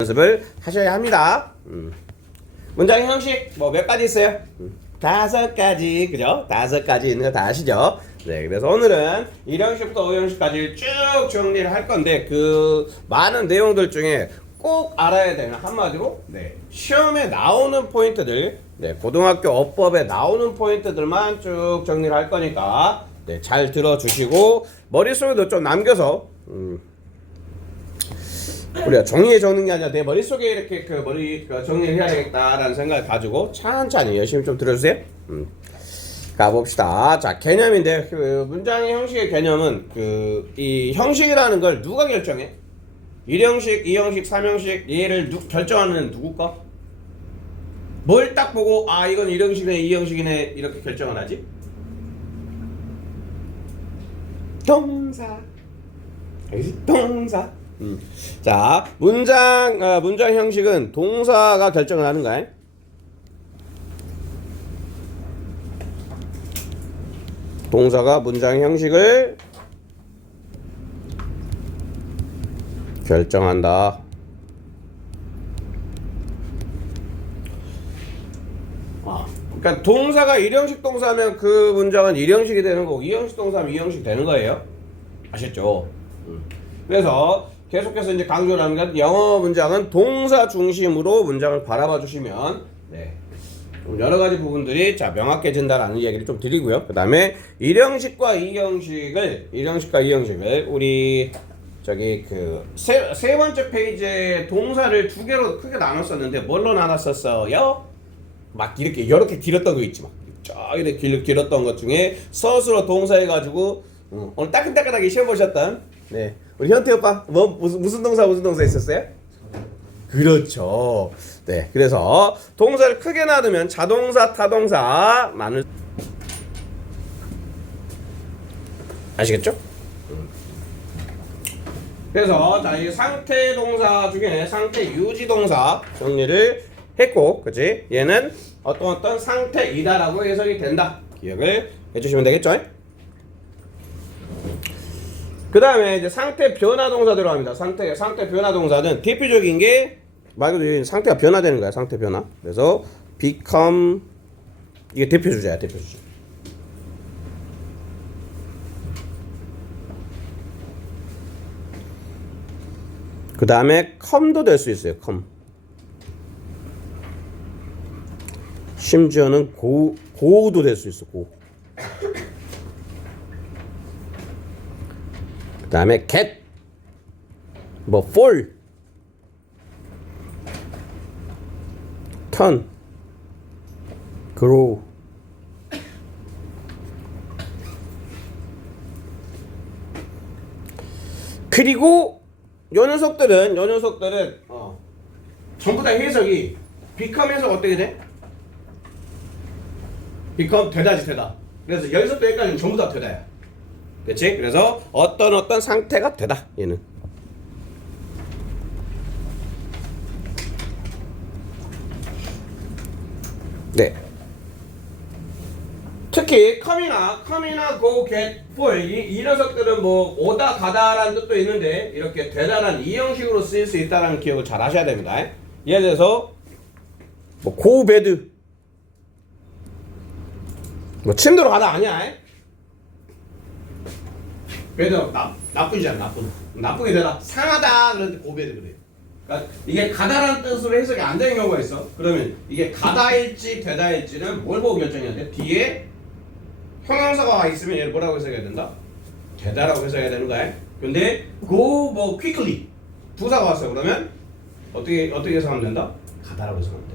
연습을 하셔야 합니다. 문장의 형식 뭐 몇 가지 있어요? 5가지, 그죠? 5가지 있는 거 다 아시죠? 네, 그래서 오늘은 1형식부터 5형식까지 쭉 정리를 할 건데 그 많은 내용들 중에 꼭 알아야 되는 한마디로 시험에 나오는 포인트들, 고등학교 어법에 나오는 포인트들만 쭉 정리를 할 거니까 잘 들어주시고 머릿속에도 좀 남겨서 우리가 종이에 적는 게 아니라 내 머릿속에 이렇게 정리를 해야 되겠다라는 생각을 가지고 천천히 열심히 좀 들어주세요. 가봅시다. 자, 개념인데 그 문장의 형식의 개념은 이 형식이라는 걸 누가 결정해? 1형식, 2형식, 3형식 얘를 결정하는 누구 거? 뭘 딱 보고 이건 1형식이네 2형식이네 이렇게 결정을 하지? 동사. 알겠지? 동사. 자, 문장 형식은 동사가 결정을 하는 거야. 동사가 문장 형식을 결정한다. 그러니까 동사가 1형식 동사면 그 문장은 1형식이 되는 거고 2형식 동사면 2형식 되는 거예요. 아셨죠? 그래서 계속해서 이제 강조를 하는 건 영어 문장은 동사 중심으로 문장을 바라봐 주시면 여러 가지 부분들이 명확해진다라는 얘기를 좀 드리고요. 그 다음에 1형식과 2형식을 우리 세 번째 페이지에 동사를 두 개로 크게 나눴었는데 뭘로 나눴었어요? 막 이렇게 길었던 거 있지 이렇게 길었던 것 중에 서술어 동사 해가지고 오늘 따끈따끈하게 시험 보셨던 우리 현태 오빠 무슨 동사 있었어요? 그렇죠. 그래서 동사를 크게 나누면 자동사, 타동사 많을 아시겠죠? 그래서 이 상태 동사 중에 상태 유지 동사 정리를 했고, 그치? 얘는 어떤 상태이다라고 해석이 된다. 기억을 해주시면 되겠죠? 그 다음에 이제 상태 변화 동사 들어갑니다. 상태 변화 동사는 대표적인 게 말 그대로 상태가 변화되는 거야. 상태 변화. 그래서 become 이게 대표 주제야. 대표 주제. 그 다음에 come도 될 수 있어요. come. 심지어는 go도 될 수 있어. go. 그 다음에 get, fall, turn, grow. 그리고 요 녀석들은 전부 다 해석이 become 해석 어떻게 돼? become 되다. 그래서 여기서부터 여기까지는 전부 다 되다야. 그치? 그래서 어떤 상태가 되다. 얘는. 특히 come이나 go, get, fall 이 녀석들은 오다 가다라는 뜻도 있는데 이렇게 되다라는 이 형식으로 쓰일 수 있다는 기억을 잘 하셔야 됩니다. 예를 들어서 go bed 침대로 가다 아니야. 그래도 나쁘지 않아. 나쁘게 되다. 상하다 그런데 고배드 그래. 그러니까 이게 가다라는 뜻으로 해석이 안 되는 경우가 있어. 그러면 이게 가다일지 되다일지는 뭘 보고 결정해야 돼? 뒤에 형용사가 있으면 얘를 뭐라고 해석해야 된다? 되다라고 해석해야 되는 거야. 근데 go quickly 부사가 왔어. 그러면 어떻게 해석하면 된다? 가다라고 해석하면 돼.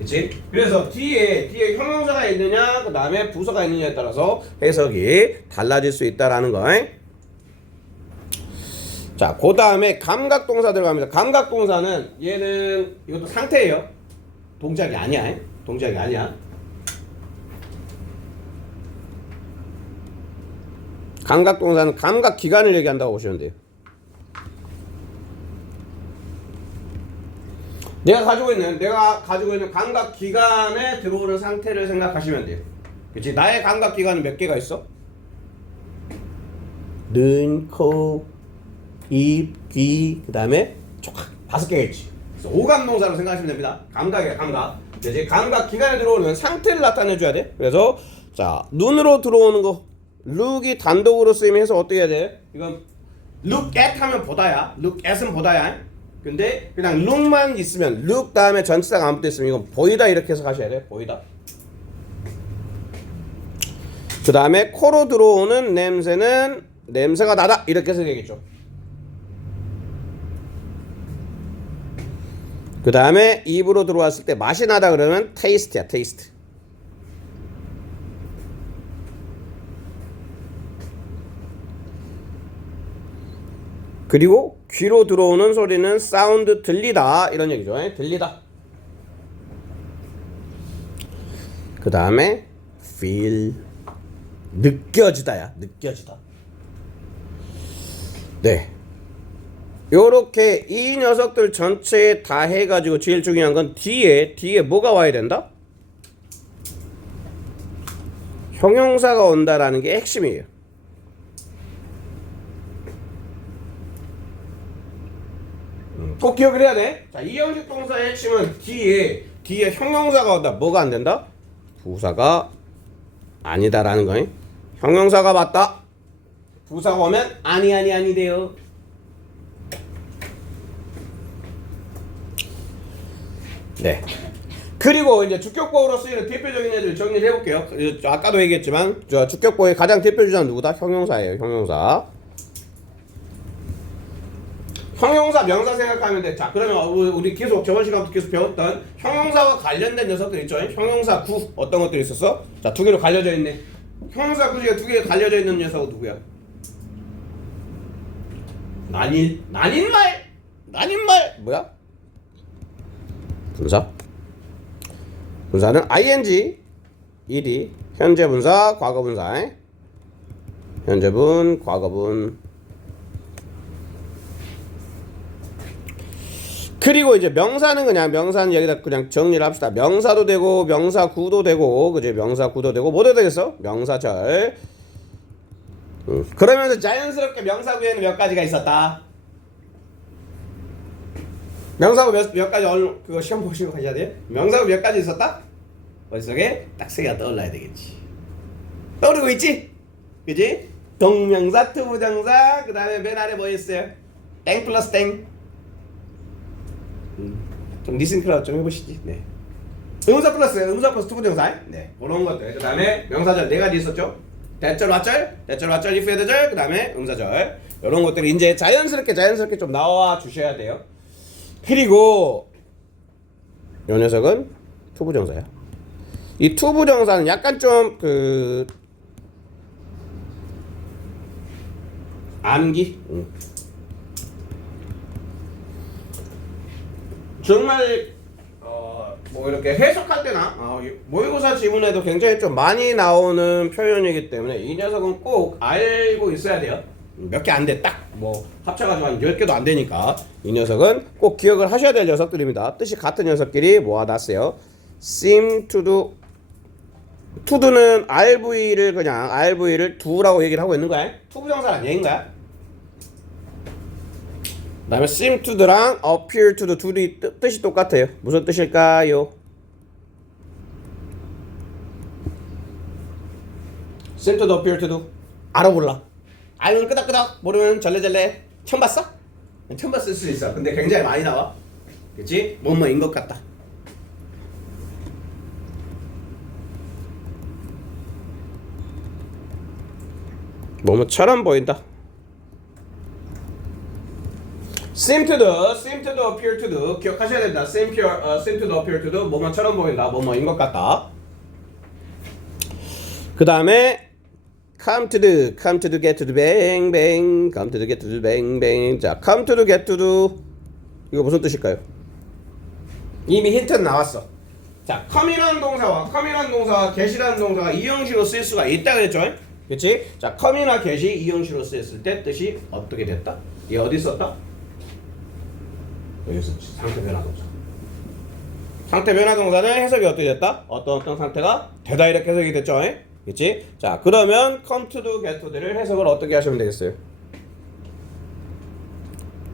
그치? 그래서 뒤에 형용사가 있느냐 그 다음에 부사가 있느냐에 따라서 해석이 달라질 수 있다라는 거. 자, 그 다음에 감각동사 들어갑니다. 감각동사는 얘는 이것도 상태예요. 동작이 아니야. 감각동사는 감각기관을 얘기한다고 보시면 돼요. 내가 가지고 있는 감각기관에 들어오는 상태를 생각하시면 돼요. 그치? 나의 감각기관은 몇 개가 있어? 눈, 코, 입, 귀, 그 다음에 촉각 5개가 있지. 그래서 오감동사로 생각하시면 됩니다. 감각이에요, 감각. 이제 감각 기관에 들어오는 상태를 나타내줘야 돼. 그래서 자, 눈으로 들어오는 거 look이 단독으로 쓰이면 해서 어떻게 해야 돼? 이건 look at 하면 보다야. look at은 보다야. 근데 그냥 look만 있으면 look 다음에 전치사가 아무 때 있으면 이건 보이다 이렇게 해서 가셔야 돼. 보이다. 그 다음에 코로 들어오는 냄새는 냄새가 나다 이렇게 해서 되겠죠. 그 다음에 입으로 들어왔을 때 맛이 나다 그러면 taste야, taste. 그리고 귀로 들어오는 소리는 사운드 들리다 이런 얘기죠. 들리다. 그 다음에 feel 느껴지다야. 느껴지다. 네. 요렇게 이 녀석들 전체에 다 해가지고 제일 중요한 건 뒤에 뭐가 와야 된다? 형용사가 온다라는 게 핵심이에요. 꼭 기억을 해야 돼. 자, 이 형식 동사의 핵심은 뒤에 형용사가 온다. 뭐가 안 된다? 부사가 아니다라는 거예요. 형용사가 맞다. 부사가 오면 아니 돼요. 네. 그리고 이제 주격보어로 쓰이는 대표적인 애들 정리를 해볼게요. 아까도 얘기했지만 주격보어의 가장 대표 주자는 누구다? 형용사예요. 형용사. 형용사 명사 생각하면 돼. 자, 그러면 우리 계속 저번 시간부터 계속 배웠던 형용사와 관련된 녀석들 있죠. 형용사 구 어떤 것들이 있었어? 자, 두 개로 갈려져 있네. 형용사 구 중에 두 개 갈려져 있는 녀석은 누구야? 난인말 뭐야? 분사. 분사는 ing, ed, 현재 분사, 과거 분사. 현재분, 과거분. 그리고 이제 명사는 명사는 여기다 그냥 정리를 합시다. 명사도 되고 명사구도 되고 그지? 명사구도 되고 뭐도 되겠어? 명사절. 그러면서 자연스럽게 명사구에는 몇 가지가 있었다. 명사구 몇 가지 그거 시험 보시고 가셔야 돼요. 명사구 몇 가지 있었다? 머릿속에 딱 세 개가 떠올라야 되겠지. 떠오르고 있지? 그지? 동명사, 투부정사, 그 다음에 맨 아래 뭐 있어요? 땡 플러스 땡. 좀 리싱크라고 좀 해보시지. 네. 의문사 플러스 투부정사. 네. 그런 것들. 그 다음에 명사절 네 가지 있었죠. 대절, 왓절, if, 헤드절, 그 다음에 음사절. 이런 것들이 이제 자연스럽게 좀 나와 주셔야 돼요. 그리고 이 녀석은 투부정사야. 이 투부정사는 약간 좀 암기. 정말 뭐 이렇게 해석할 때나 모의고사 지문에도 굉장히 좀 많이 나오는 표현이기 때문에 이 녀석은 꼭 알고 있어야 돼요. 몇 개 안 돼. 딱 뭐 합쳐가지고 한 10개도 안 되니까 이 녀석은 꼭 기억을 하셔야 될 녀석들입니다. 뜻이 같은 녀석끼리 모아놨어요. seem to do. to do는 RV를 do라고 얘기를 하고 있는 거야. 투부정사란 얘기인 거야. 그 다음에 seem to do랑 appear to do 둘이 뜻이 똑같아요. 무슨 뜻일까요? seem to do, appear to do 알아 몰라? 알면 끄덕끄덕, 모르면 절레절레. 처음 봤어? 처음 봤을 수 있어. 근데 굉장히 많이 나와. 그치? 뭐뭐인 것 같다. 뭐뭐처럼 보인다. seem to do, appear to do 기억하셔야 된다. seem to do, appear to do 뭐뭐처럼 보인다. 뭐뭐인 것 같다. 그 다음에 come to do, get to do, bang, bang, come to do, get to do, bang, bang. 자, come to do, get to do 이거 무슨 뜻일까요? 이미 힌트는 나왔어. 자, come이라는 동사와 get이라는 동사가 이 형식으로 쓸 수가 있다 그랬죠? 그치? 자, come이나 get이 이 형식으로 쓰였을 때 뜻이 어떻게 됐다? 얘 어디 썼다? 여기 썼지. 상태 변화 동사. 상태 변화 동사는 해석이 어떻게 됐다? 어떤 상태가 되다 이렇게 해석이 됐죠? 그치? 자, 그러면 come to do, get to do를 해석을 어떻게 하시면 되겠어요?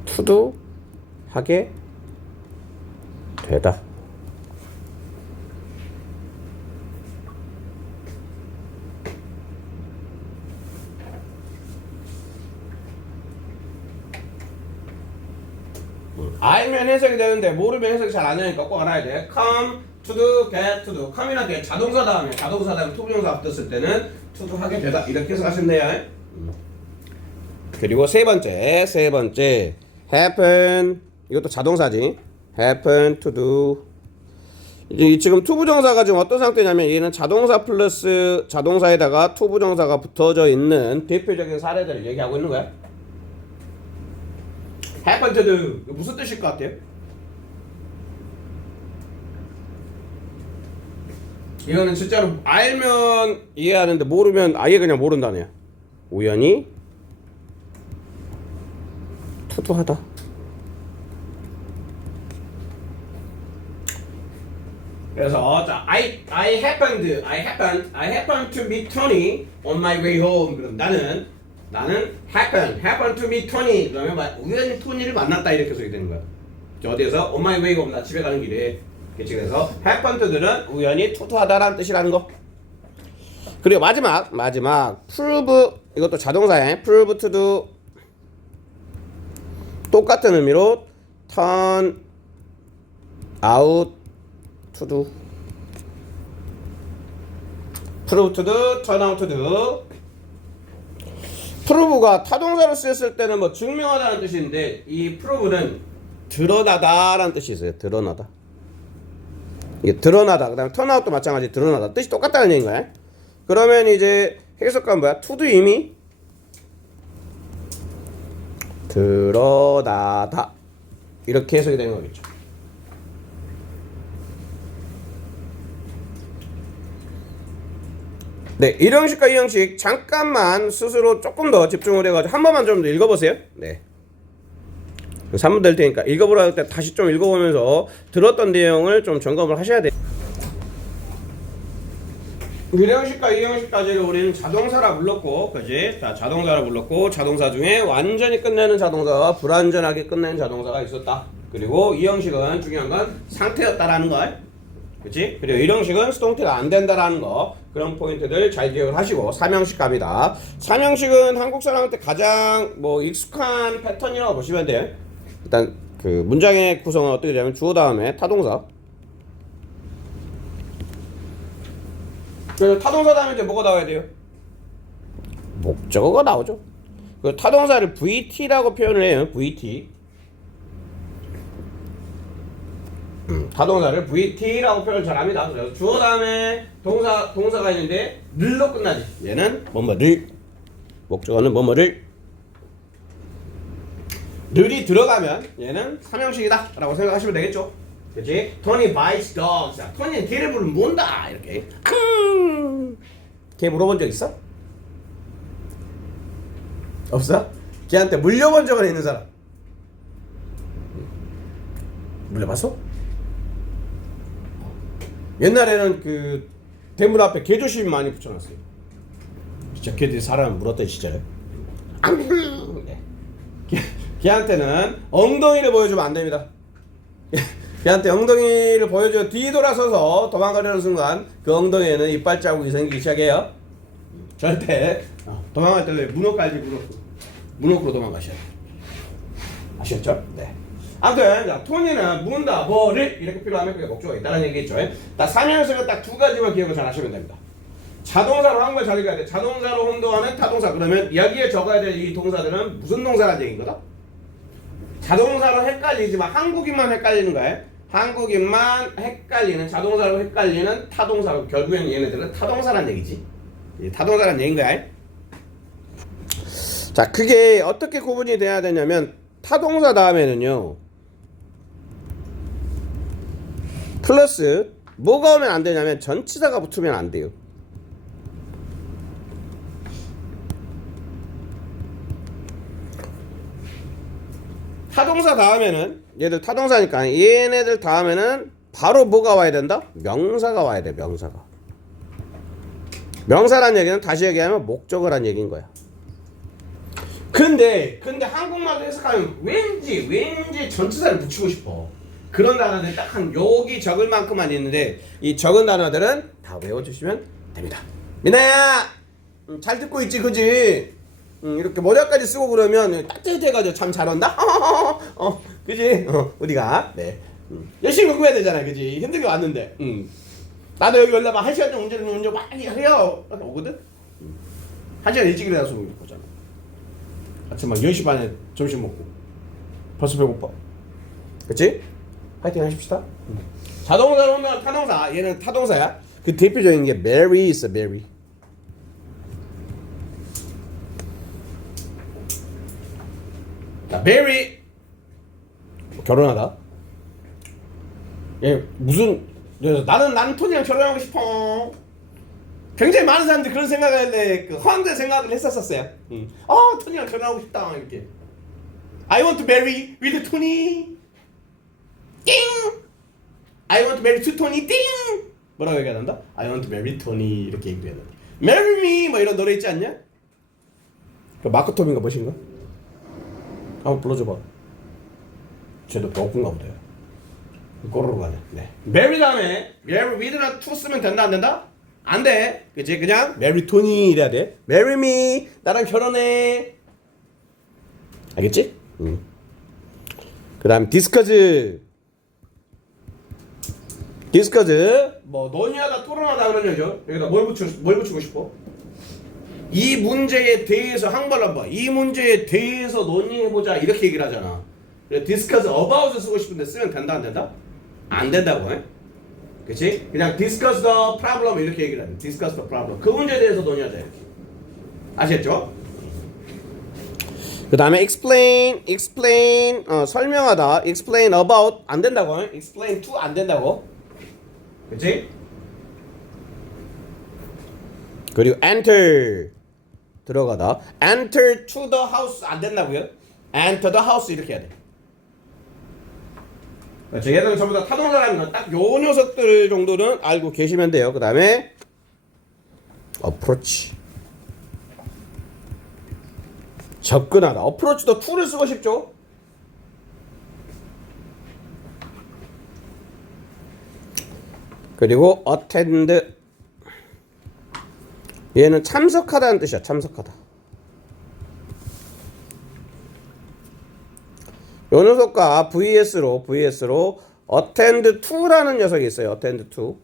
to do, 하게 되다. 알면 해석이 되는데 모르면 해석이 잘 안 되니까 꼭 알아야 돼. come, to do, get, to do. come이란 게 자동사 다음에 투부정사 붙었을 때는 to do 하게 되다. 이렇게 해석하시면 돼요. 그리고 세 번째 happen. 이것도 자동사지. happen to do. 지금 투부정사가 지금 어떤 상태냐면 얘는 자동사 플러스 자동사에다가 투부정사가 붙어져 있는 대표적인 사례들을 얘기하고 있는 거야. happen to do 무슨 뜻일 것 같아요? 이거는 진짜로 알면 이해하는데 모르면 아예 그냥 모른다네요. 우연히 투두하다. 그래서 자, I happened to meet Tony on my way home. 그럼 나는 happened to meet Tony. 그러면 우연히 토니를 만났다 이렇게 써야 되는 거야. 어디에서 on my way home 나 집에 가는 길에. 그렇지. 그래서 happened to는 우연히 투투하다라는 뜻이라는 거. 그리고 마지막 prove 이것도 자동사야. prove to do 똑같은 의미로 turn out to do. prove to do, turn out to do. prove가 타동사로 쓰였을 때는 뭐 증명하다는 뜻인데 이 prove는 드러나다라는 뜻이 있어요. 드러나다. 이게 드러나다. 그다음에 turn out도 마찬가지 드러나다. 뜻이 똑같다는 얘기인 거야. 그러면 이제 해석하면 뭐야? to do 이미 드러나다. 이렇게 해석이 되는 거겠죠. 네, 1형식과 2형식 잠깐만 스스로 조금 더 집중을 해가지고 한 번만 좀 더 읽어보세요. 네. 3분 될 테니까 읽어보라 할 때 다시 좀 읽어보면서 들었던 내용을 좀 점검을 하셔야 돼요. 1형식과 2형식까지를 우리는 자동사라 불렀고, 그지? 자, 자동사라 불렀고, 자동사 중에 완전히 끝내는 자동사와 불완전하게 끝내는 자동사가 있었다. 그리고 2형식은 중요한 건 상태였다라는 거. 그치? 그리고 1형식은 수동태가 안 된다라는 거. 그런 포인트들 잘 기억을 하시고 3형식 갑니다. 3형식은 한국 사람한테 가장 뭐 익숙한 패턴이라고 보시면 돼요. 일단 그 문장의 구성은 어떻게 되냐면 주어 다음에 타동사. 그래서 타동사 다음에 이제 뭐가 나와야 돼요? 목적어가 나오죠. 그 타동사를 VT라고 표현을 해요. VT. 타동사를 VT라고 표현을 잘합니다. 그래서 주어 다음에 동사가 있는데 늘로 끝나지. 얘는 뭐뭐를, 목적어는 뭐뭐를. 늘이 들어가면 얘는 3형식이다 라고 생각하시면 되겠죠. 그치? Tony buys dogs. 자, 토니는 개를 부르면 뭔다 이렇게. 걔 물어본 적 있어? 없어? 걔한테 물려본 적은 있는 사람? 물려봤어? 옛날에는 그 대문 앞에 개조심 많이 붙여놨어요. 진짜 걔들이 사람 물었던 시절에. 걔한테는 엉덩이를 보여주면 안 됩니다. 걔한테 엉덩이를 보여줘 뒤돌아서서 도망가려는 순간 그 엉덩이에는 이빨 자국이 생기기 시작해요. 절대 도망갈 때 문어 깔지 문어로 도망가셔야 돼요. 아셨죠? 네. 아무튼 자, 토니는 문다 뭐를 이렇게 필요하면 그게 목적어가 있다는 얘기겠죠. 딱 3형식은 딱 두 가지만 기억을 잘 하시면 됩니다. 자동사로 한국말 잘 읽어야 돼. 자동사로 혼동하는 타동사. 그러면 여기에 적어야 될 이 동사들은 무슨 동사라는 얘기거든? 자동사로 헷갈리지만 한국인만 헷갈리는 거예요. 한국인만 헷갈리는 자동사로 헷갈리는 타동사로 결국엔 얘네들은 타동사란 얘기지. 타동사란 얘기인 거야. 자, 그게 어떻게 구분이 돼야 되냐면 타동사 다음에는요 플러스 뭐가 오면 안 되냐면 전치사가 붙으면 안 돼요. 타동사 다음에는 얘들 타동사니까 얘네들 다음에는 바로 뭐가 와야 된다? 명사가 와야 돼. 명사란 얘기는 다시 얘기하면 목적어란 얘기인 거야. 근데 한국말로 해석하면 왠지 전치사를 붙이고 싶어. 그런 단어들이 딱 한 여기 적을 만큼만 있는데 이 적은 단어들은 다 외워주시면 됩니다. 미나야 잘 듣고 있지 그지? 이렇게 모자까지 쓰고 그러면 따뜻해가지고 참 잘한다. 그지? 우리가 네 열심히 공부해야 되잖아 그지? 힘들게 왔는데 나도 여기 올라면 1시간 정도 운전 많이 해요 오거든? 1시간 일찍 일어나서 보잖아. 아침 막 10시 반에 점심 먹고 벌써 배고파. 그치? 파이팅 하십시다. 자동사로 오면 타동사. 얘는 타동사야. 그 대표적인 게 marry 있어. marry. 자, marry 결혼하다. 얘 무슨 나는 토니랑 결혼하고 싶어. 굉장히 많은 사람들이 그런 생각을 그 허황된 생각을 했었어요. 토니랑 결혼하고 싶다 이렇게. I want to marry with Tony. 띵. I want to marry to Tony. 띵. 뭐라고 얘기해야 한다? I want to marry Tony 이렇게 얘기해야 한다. Marry me 뭐 이런 노래 있지 않냐? 그 마크 톰인가 뭐신가? 한번 불러줘봐. 쟤도 배고픈가 보다. 꼬르르 가네. 네. marry 다음에 marry with나 to 쓰면 된다 안 된다? 안 돼. 그치? 그냥 marry Tony 이래야 돼. marry me 나랑 결혼해. 알겠지? 그 다음 discuss 뭐 논의하다 토론하다 그런 얘기죠. 여기다 뭘 붙이고 싶어? 이 문제에 대해서 한번 한번 이 문제에 대해서 논의해보자 이렇게 얘기를 하잖아. discuss about을 쓰고 싶은데 쓰면 된다 안 된다? 안 된다고 해. 그치? 그냥 discuss the problem 이렇게 얘기를 하는 discuss the problem 그 문제에 대해서 논의하자 이렇게. 아시겠죠? 그 다음에 explain 설명하다 explain about 안 된다고 explain to 안 된다고. 그치? 그리고 enter 들어가다 enter to the house 안 된다고요? enter the house 이렇게 해야 돼. 그렇죠. 얘들은 전부 다 타동사라는 건 딱 요 녀석들 정도는 알고 계시면 돼요. 그 다음에 approach 접근하다. approach도 to를 쓰고 싶죠. 그리고 attend 얘는 참석하다는 뜻이야. 참석하다. 요 녀석과 VS로 attend to라는 녀석이 있어요. attend to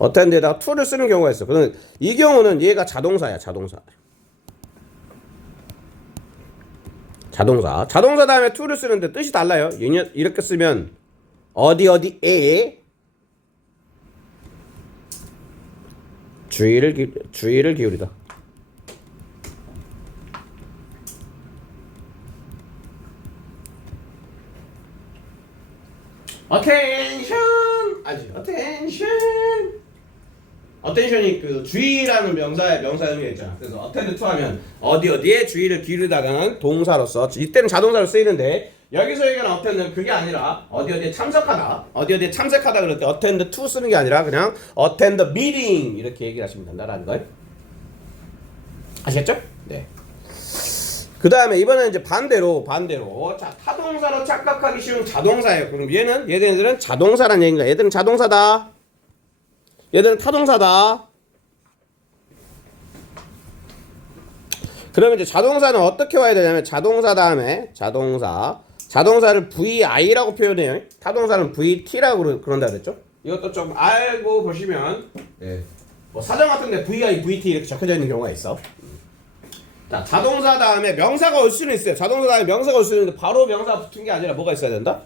attend에다가 to를 쓰는 경우가 있어. 그러면 이 경우는 얘가 자동사야. 자동사 다음에 to를 쓰는데 뜻이 달라요. 이렇게 쓰면 어디에 주의를 기울이다. attention이 그 주의라는 명사 의미가 있잖아. 그래서 attend to 하면 어디에 주의를 기울이다가는 동사로서 이때는 자동사로 쓰이는데 여기서 얘기하는 attend는 그게 아니라 어디에 참석하다 그럴 때 attend to 쓰는 게 아니라 그냥 attend the meeting 이렇게 얘기를 하시면 된다라는 걸 아시겠죠? 네. 그 다음에 이번에는 이제 반대로 자 타동사로 착각하기 쉬운 자동사예요. 그럼 얘네들은 자동사란 얘기인가? 얘들은 자동사다. 얘들은 타동사다. 그러면 이제 자동사는 어떻게 와야 되냐면 자동사 다음에 자동사를 VI라고 표현해요. 타동사는 VT라고 그런다 그랬죠? 이것도 좀 알고 보시면 뭐 사전 같은데 VI, VT 이렇게 적혀져 있는 경우가 있어. 자, 자동사 다음에 명사가 올 수는 있어요. 자동사 다음에 명사가 올 수는 있는데 바로 명사 붙은 게 아니라 뭐가 있어야 된다?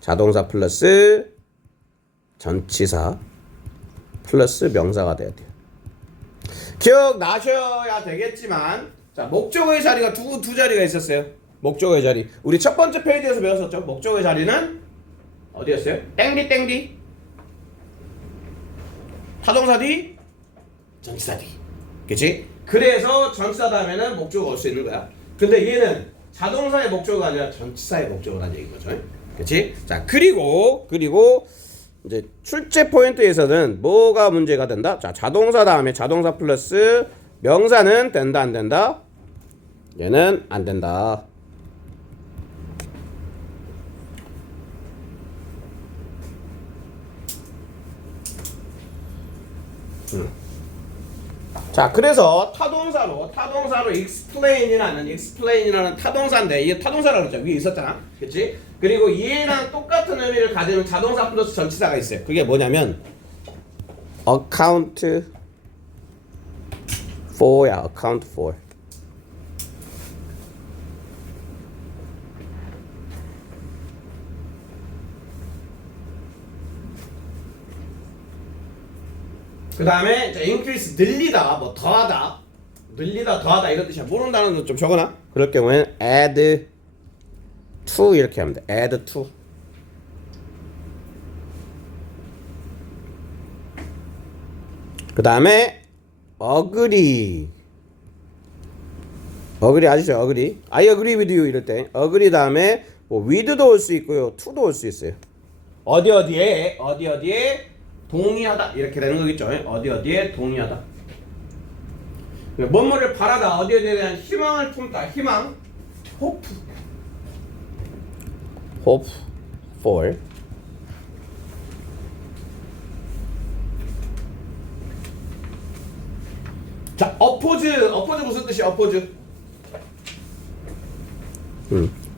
자동사 플러스 전치사 플러스 명사가 돼야 돼요. 기억나셔야 되겠지만 자, 목적어의 자리가 두 자리가 있었어요. 목적어의 자리. 우리 첫 번째 페이지에서 배웠었죠. 목적어의 자리는 어디였어요? 땡디 타동사 뒤 전치사 뒤. 그치? 그래서 전치사 다음에는 목적어가 올 수 있는 거야. 근데 얘는 자동사의 목적어가 아니라 전치사의 목적어라는 얘기인 거죠. 그치? 자, 그리고 이제 출제 포인트에서는 뭐가 문제가 된다? 자, 자동사 다음에 자동사 플러스 명사는 된다 안 된다? 얘는 안 된다. 자, 그래서 타동사로 explain이라는 타동사인데 이게 타동사라고 그랬죠. 위에 있었잖아. 그치? 그리고 얘랑 똑같은 의미를 가지는 자동사 플러스 전치사가 있어요. 그게 뭐냐면 account for야. account for. 그 다음에 increase 늘리다, 뭐 더하다, 더하다 이런 뜻이야. 모르는 단어는 좀 적어놔. 그럴 경우에는 add to 이렇게 하면 돼. add to. 그 다음에 agree 아시죠? agree. I agree with you 이럴 때 agree 다음에 뭐 with도 올 수 있고요, to도 올 수 있어요. 어디에 동의하다 이렇게 되는 거겠죠. 어디에 동의하다. 뭔뭐를 바라다, 어디에 대한 희망을 품다. 희망, hope for. 자, oppose 무슨 뜻이야? oppose.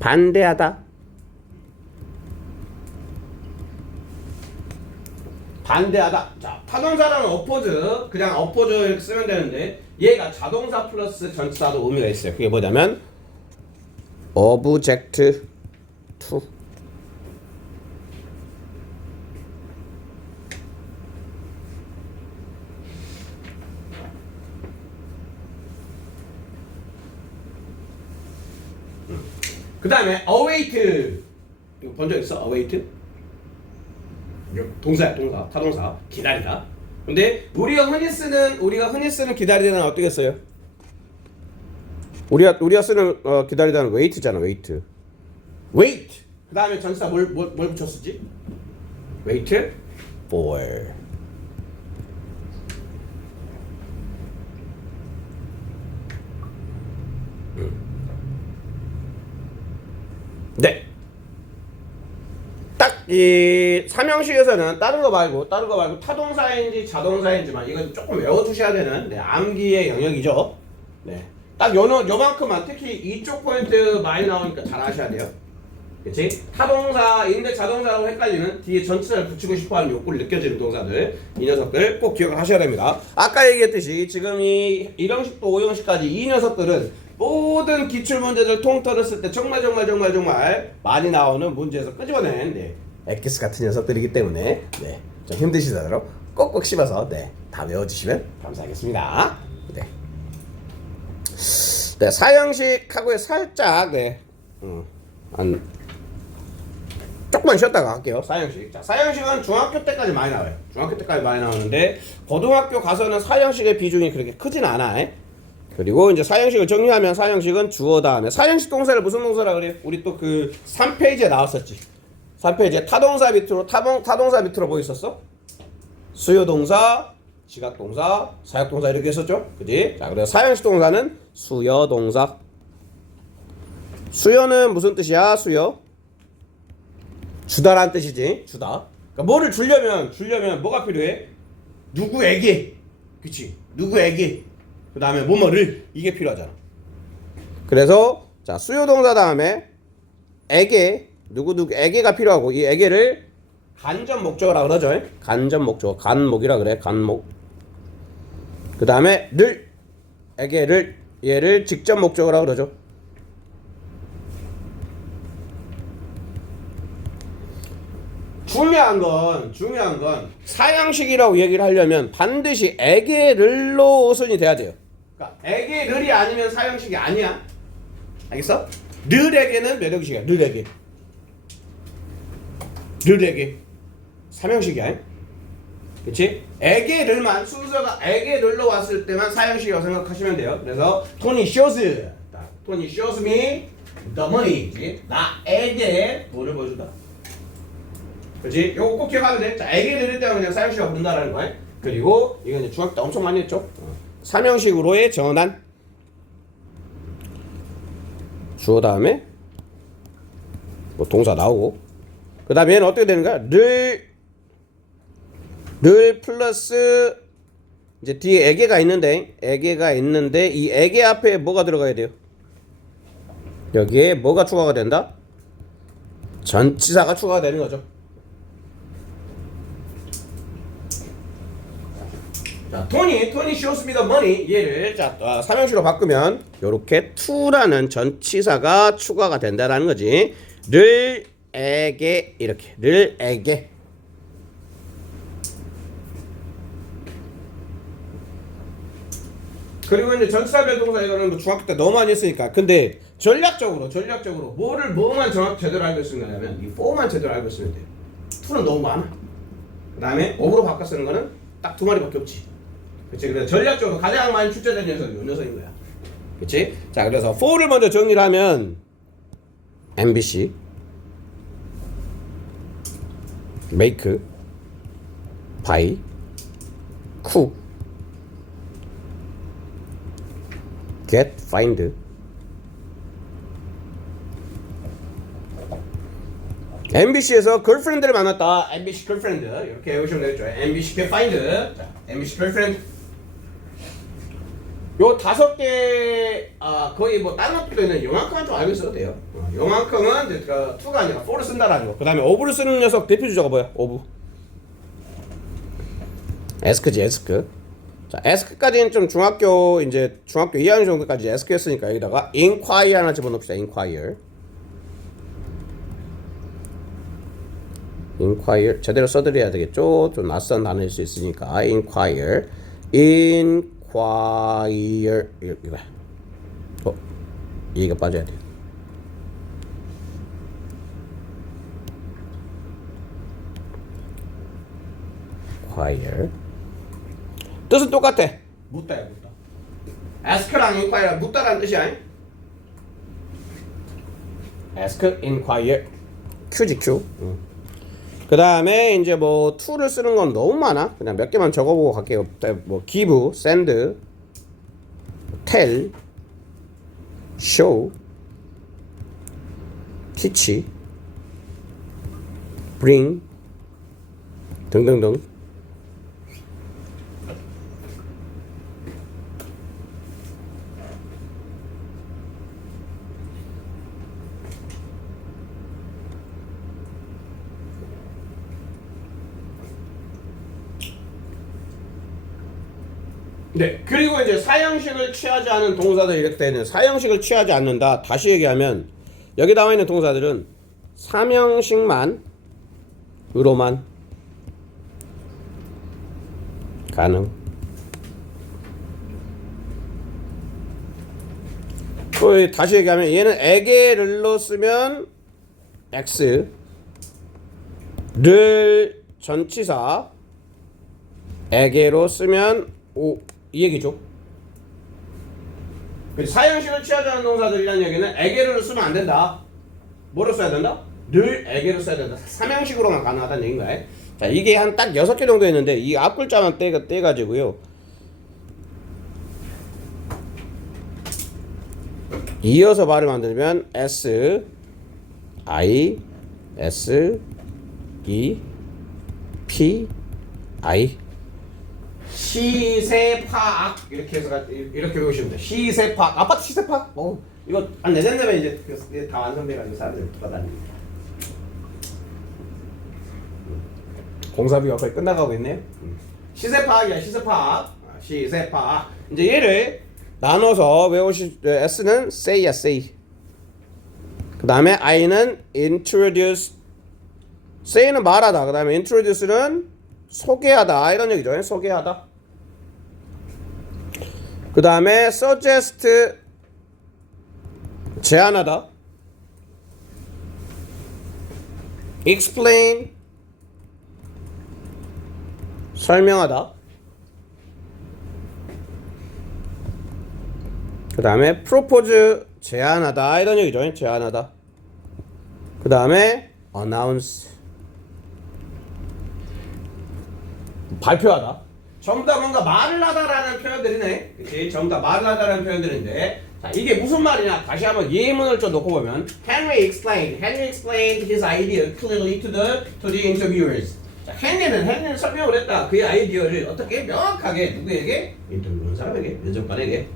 반대하다. 자, 타동사라는 oppose, 그냥 oppose 이렇게 쓰면 되는데 얘가 자동사 플러스 전치사도 의미가 있어요. 그게 뭐냐면 object to. 그 다음에 await. 이거 본 적 있어? await? 동사야, 타동사. 기다리다. 근데 우리가 흔히 쓰는 기다리다는 어떻게 써요? 우리가 쓰는 기다리다는 wait잖아, wait. 그 다음에 전치사 뭘 붙였었지? wait for. 네. 딱 이 삼형식에서는 다른 거 말고 타동사인지 자동사인지만 이건 조금 외워두셔야 되는 암기의 영역이죠. 네. 딱 요만큼만, 특히 이쪽 포인트 많이 나오니까 잘 아셔야 돼요. 그치? 타동사인데 자동사라고 헷갈리는 뒤에 전치사를 붙이고 싶어하는 욕구를 느껴지는 동사들, 이 녀석들 꼭 기억을 하셔야 됩니다. 아까 얘기했듯이 지금 이 1형식부터 5형식까지 이 녀석들은 모든 기출문제들 통틀었을 때 정말 많이 나오는 문제에서 끄집어낸 엑기스 같은 녀석들이기 때문에 좀 힘드시더라도 꼭꼭 씹어서 다 외워주시면 감사하겠습니다. 사형식하고 살짝 조금만 쉬었다가 할게요. 사형식. 자, 사형식은 중학교 때까지 많이 나와요. 중학교 때까지 많이 나오는데 고등학교 가서는 사형식의 비중이 그렇게 크진 않아. 그리고 이제 사형식을 정리하면 사형식은 주어 다음에 사형식 동사를 무슨 동사라 그래요? 우리 또 그 3페이지에 나왔었지. 3페이지에 타동사 밑으로 뭐 있었어? 수요동사, 지각동사, 사역동사 이렇게 했었죠. 그지? 자, 그래서 사형식 동사는 수요동사. 수요는 무슨 뜻이야? 수요? 주다라는 뜻이지. 주다. 그러니까 뭐를 주려면 뭐가 필요해? 누구에게. 그치? 누구에게. 그 다음에 뭐뭐를, 이게 필요하잖아. 그래서 자, 수요동사 다음에 누구에게가 필요하고, 이 에게를 간접 목적어라 그러죠. 간접 목적어, 간목이라 그래. 간목. 그 다음에 에게를, 얘를 직접 목적어라 그러죠. 중요한 건 사형식이라고 얘기를 하려면 반드시 에게를로 어순이 돼야 돼요. 그러니까 에게를이 아니면 사형식이 아니야. 알겠어? 늘에게는 몇 형식이야? 늘에게 삼형식이야. 그치? 에게를만, 순서가 에게를로 왔을 때만 사형식이라고 생각하시면 돼요. 그래서 토니 shows me the money. 나에게 돈을 보여준다. 그렇지? 요거 꼭 기억하면 돼. 자, 에게 들을 때는 그냥 사형식으로 부른다라는 거야. 그리고 이건 이제 중학교 때 엄청 많이 했죠. 삼형식으로의 전환. 주어 다음에 뭐 동사 나오고. 그 다음에 얘는 어떻게 되는 거야? 늘 플러스 이제 뒤에 에게가 있는데 이 에게 앞에 뭐가 들어가야 돼요? 여기에 뭐가 추가가 된다? 전치사가 추가가 되는 거죠. 자, 토니 shows me the money. 얘를 자, 삼형식으로 바꾸면 요렇게 to라는 전치사가 추가가 된다라는 거지. 를 에게 이렇게 를 에게. 그리고 이제 전치사 별동사 이거는 뭐 중학교 때 너무 많이 했으니까. 근데 전략적으로 뭐만 정확히 제대로 알고 있으면 되냐면 이 for만 제대로 알고 있으면 돼요. to는 너무 많아. 그 다음에 of로 바꿔 쓰는 거는 딱 두 마리밖에 없지. 그치? 그래서 전략적으로 가장 많이 출제된 녀석이 이 녀석인 거야. 그치? 자, 그래서 for를 먼저 정리를 하면 MBC, make, buy, cook, get, find. MBC에서 girlfriend를 만났다. MBC girlfriend 이렇게 외우시면 되겠죠. MBC get, find. 자, MBC girlfriend. 요 5개 거의 뭐 다른 학교도 있는 영한컴만 좀 알고 있어도 돼요. 영한컴은 이제 to가 아니라 for를 쓴다라는 거. 그 다음에 of를 쓰는 녀석 대표 주자가 뭐야? of. ask지 ask. 자, ask까지는 좀 중학교 2학년 정도까지 ask였으니까 여기다가 inquire 하나 집어넣읍시다. inquire 제대로 써드려야 되겠죠? 좀 낯선 단어일 수 있으니까 inquire 이거 이가 빠져야 돼요. inquire 뜻은 똑같아. 묻다야 묻다. ask랑 inquire 묻다라는 뜻이야. ask, inquire Q지 Q. 그 다음에 이제 뭐 to를 쓰는 건 너무 많아. 그냥 몇 개만 적어보고 갈게요. 뭐 give, send, tell, show, teach, bring 등등등. 네, 그리고 이제 사형식을 취하지 않은 동사들 이렇게 되는 사형식을 취하지 않는다. 다시 얘기하면 여기 나와 있는 동사들은 삼형식만으로만 가능. 또 다시 얘기하면 얘는 에게를로 쓰면 X 를 전치사 에게로 쓰면 O 이 얘기죠. 사형식을 취하지 않은 동사들이라는 얘기는 에게를 쓰면 안 된다. 뭐로 써야 된다? 늘 에게로 써야 된다. 삼형식으로만 가능하다는 얘기인가요? 자, 이게 한 딱 6개 정도 있는데 이 앞 글자만 떼가지고요. 이어서 말을 만들면 S, I, S, E, P, I 시세파악 이렇게 해서 이렇게 외우시면 돼요. 시세파악 아파트 시세파악 이거 한 내년 되면 이제 다 완성돼가지고 사람들이 돌아다닙니다. 공사비가 거의 끝나가고 있네요. 시세파악이야. 시세파악. 이제 얘를 나눠서 S는 say야 say. 그 다음에 I는 introduce. say는 말하다. 그 다음에 introduce는 소개하다 이런 얘기죠. 소개하다. 그 다음에 suggest 제안하다. explain 설명하다. 그 다음에 propose 제안하다 이런 얘기죠. 제안하다. 그 다음에 announce 발표하다. 전부 다 뭔가 말을 하다라는 표현들이네. 그치? 전부 다 말을 하다라는 표현들인데, 자, 이게 무슨 말이냐? 다시 한번 예문을 좀 놓고 보면 Henry explained his idea clearly to the interviewers. 자, 헨리는 설명을 했다. 그의 아이디어를 어떻게 명확하게 누구에게? 인터뷰하는 사람에게, 면접관에게.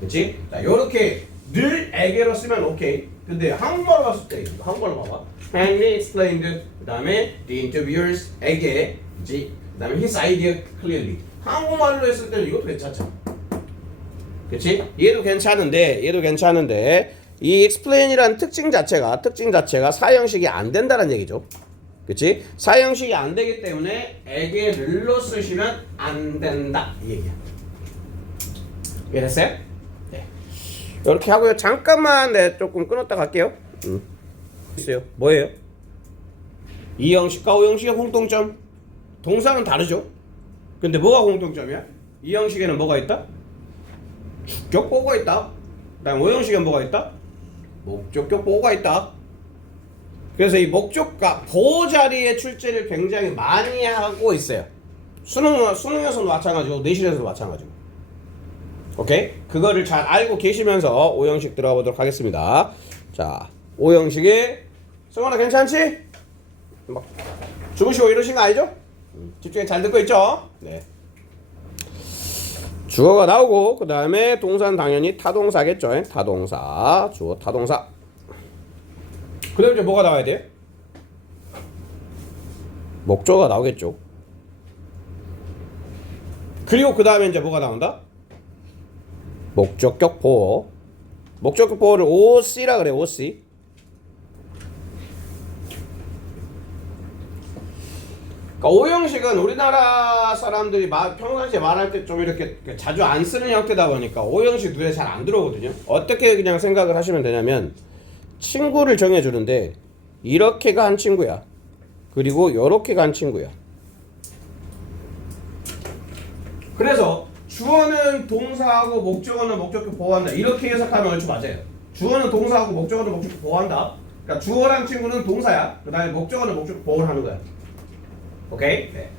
그치? 자, 요렇게 늘 에게로 쓰면 오케이. 근데 한국말로 봤을 때, 한국말로 봐봐. Henry explained. 그 다음에 the interviewers에게, 그치? 그 다음에 his idea clearly. 한국말로 했을 때는 이것도 괜찮죠. 그치? 얘도 괜찮은데 이 explain이라는 특징 자체가 사형식이 안 된다는 얘기죠. 그치? 사형식이 안 되기 때문에 에게를로 쓰시면 안 된다 이 얘기야. 이해됐어요? 네. 이렇게 하고요. 잠깐만 조금 끊었다 갈게요. 있어요. 뭐예요? 이 형식과 오 형식의 공통점. 동사는 다르죠. 근데 뭐가 공통점이야? 이 형식에는 뭐가 있다? 주격 보호가 있다. 그다음 오 형식에는 뭐가 있다? 목적격 보호가 있다. 그래서 이 목적과 보호 자리의 출제를 굉장히 많이 하고 있어요. 수능에서도 마찬가지고 내신에서도 마찬가지고. 오케이? 그거를 잘 알고 계시면서 오 형식 들어가 보도록 하겠습니다. 자, 오 형식에 승원아 괜찮지? 막 주무시고 이러신 거 아니죠? 집중해 잘 듣고 있죠? 네. 주어가 나오고 그 다음에 동사는 당연히 타동사겠죠. 타동사, 주어 타동사. 그 다음에 이제 뭐가 나와야 돼? 목적어가 나오겠죠. 그리고 그 다음에 이제 뭐가 나온다? 목적격 보호. 목적격 보호를 OC라 그래. OC. 그러니까 오 형식은 우리나라 사람들이 평상시에 말할 때 좀 이렇게 자주 안 쓰는 형태다 보니까 오 형식 눈에 잘 안 들어오거든요. 어떻게 그냥 생각을 하시면 되냐면 친구를 정해주는데 이렇게가 한 친구야. 그리고 요렇게가 한 친구야. 그래서 주어는 동사하고 목적어는 목적격 보호한다. 이렇게 해석하면 얼추 맞아요. 주어는 동사하고 목적어는 목적격 보호한다. 그러니까 주어란 친구는 동사야. 그 다음에 목적어는 목적격 보호를 하는 거야. 오케이? 네.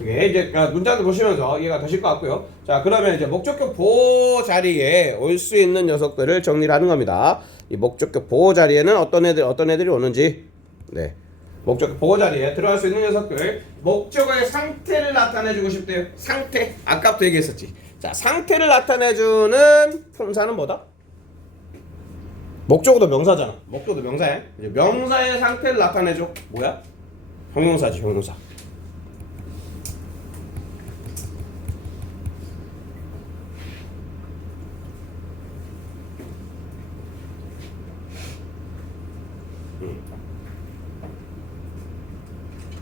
이게 이제 문장도 보시면서 이해가 되실 것 같고요. 자, 그러면 이제 목적격 보호 자리에 올 수 있는 녀석들을 정리를 하는 겁니다. 이 목적격 보호 자리에는 어떤 애들이 오는지. 네. 목적격 보호 자리에 들어갈 수 있는 녀석들. 목적어의 상태를 나타내주고 싶대요. 상태. 아까부터 얘기했었지. 자, 상태를 나타내주는 품사는 뭐다? 목적어도 명사잖아. 목적어도 명사야. 이제 명사의 상태를 나타내줘. 뭐야? 형용사지, 형용사.